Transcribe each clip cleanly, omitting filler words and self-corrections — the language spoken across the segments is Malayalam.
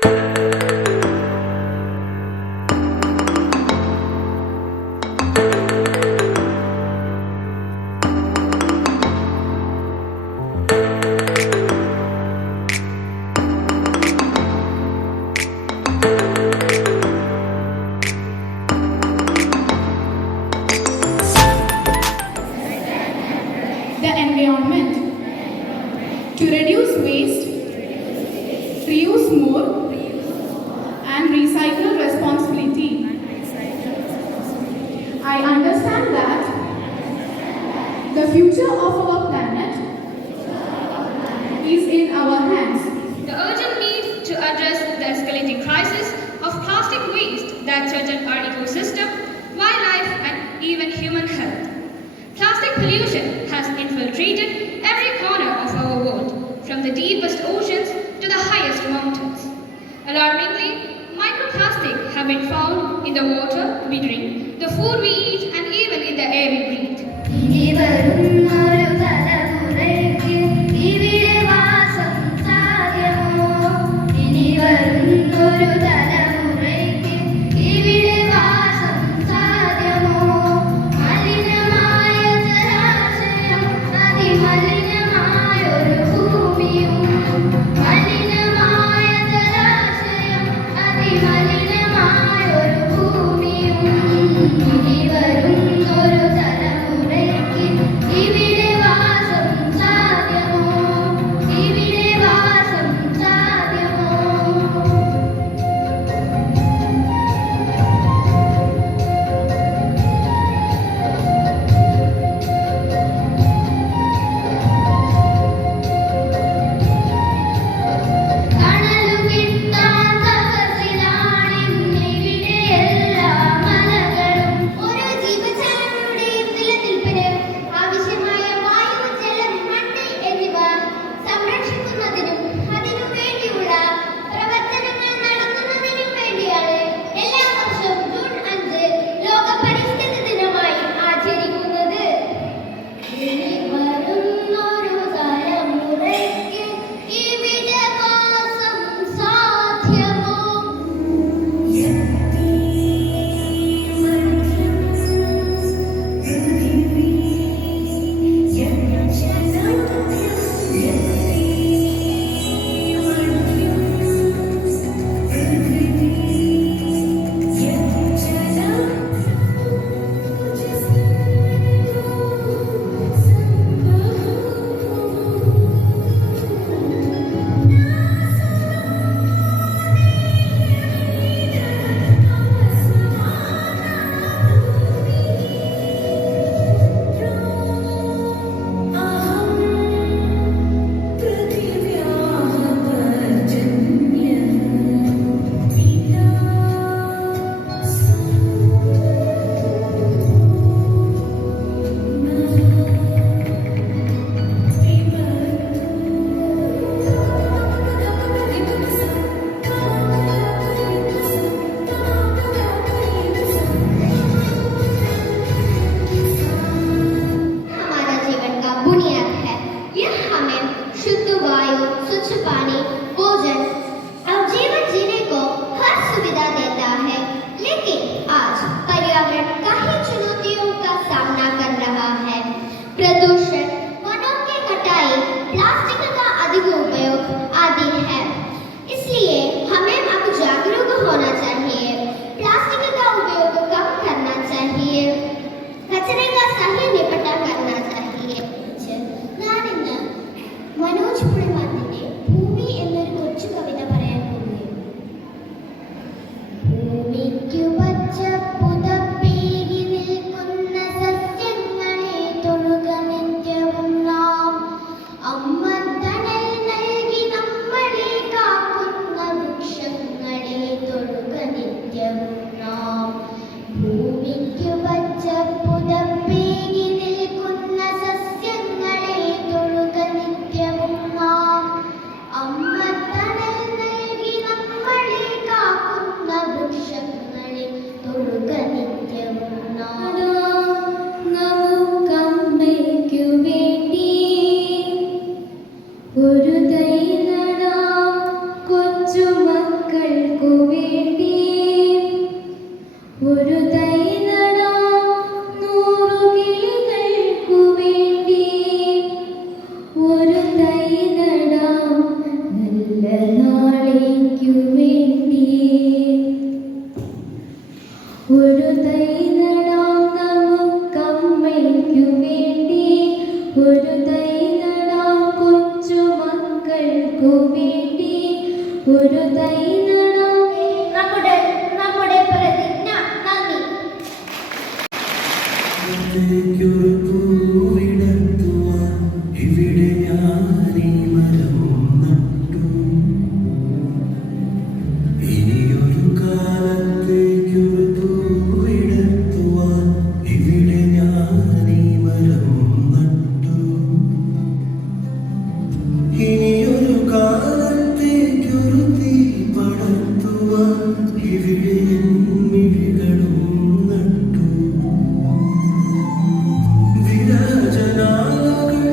The environment. To reduce waste, reuse more, and recycle responsibility. I understand that the future of our planet is in our hands. The urgent need to address the escalating crisis of plastic waste that threaten our ecosystem, wildlife, and even human health. Plastic pollution has infiltrated every corner of our world, from the deepest oceans to the highest mountains. Alarmingly, microplastics have been found in the water we drink, the food we eat, and even in the air we breathe. ഇനി വരുന്നൊരു തലമുറയ്ക്ക് ഇവിടെ വാസം സാധ്യമോ? ഇനി വരുന്നൊരു തലമുറയ്ക്ക് ഇവിടെ വാസം സാധ്യമോ? മലിനമായ ജലാശയം, അതിമലിനമായൊരു ഭൂമിയും. മലിനമായ ജലാശയം, അതിമലിനമായൊരു ഭൂമിയും. ഇനി വരും ഞങ്ങൾക്കു വേണ്ടി ഒരു തൈ നടാം. നമ്മുടെ പ്രതിജ്ഞ. നന്ദി. ഒരു പൂവിടത്തുവാൻ ഇവിടെ ഞാനീ മരം നട്ടു. ഇനിയൊരു കാലത്തേക്കൊരു പൂവിടത്തുവാൻ ഇവിടെ ഞാനീ മരം നട്ടു. ഇനിയൊരു കാലത്തേക്കൊരു തീ പടർത്തുവാൻ ഇവിടെ മിഴികളും നട്ടു. വിരഹജനാലകൾ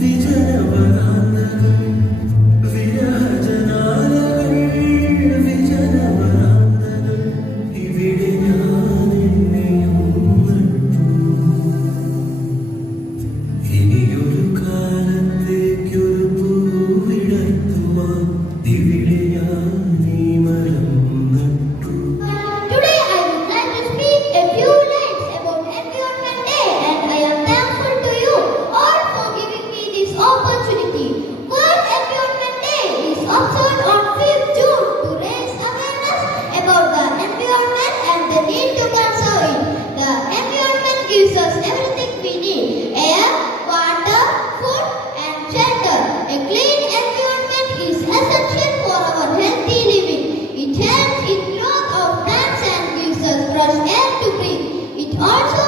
വിജനവരാന്തകൾ വിരഹജനാലകൾ വിജനവരാന്തകൾ ഇവിടെ ഞാൻ എന്നെയും നട്ടു. ഇനിയൊരു കാലത്തേക്കൊരു പൂവിടത്തുവാൻ ഇവിടെ ഞാൻ ഈ മരം നട്ടു. Today I would like to speak a few lines about Environment Day, and I am thankful to you all for giving me this opportunity. World Environment Day is observed on 5th June to raise awareness about the environment and the need to conserve it. The environment gives us everything we need: air, water, food, and shelter. A clean environment is essential for our healthy living. It helps in growth of plants and gives us fresh air to breathe. It also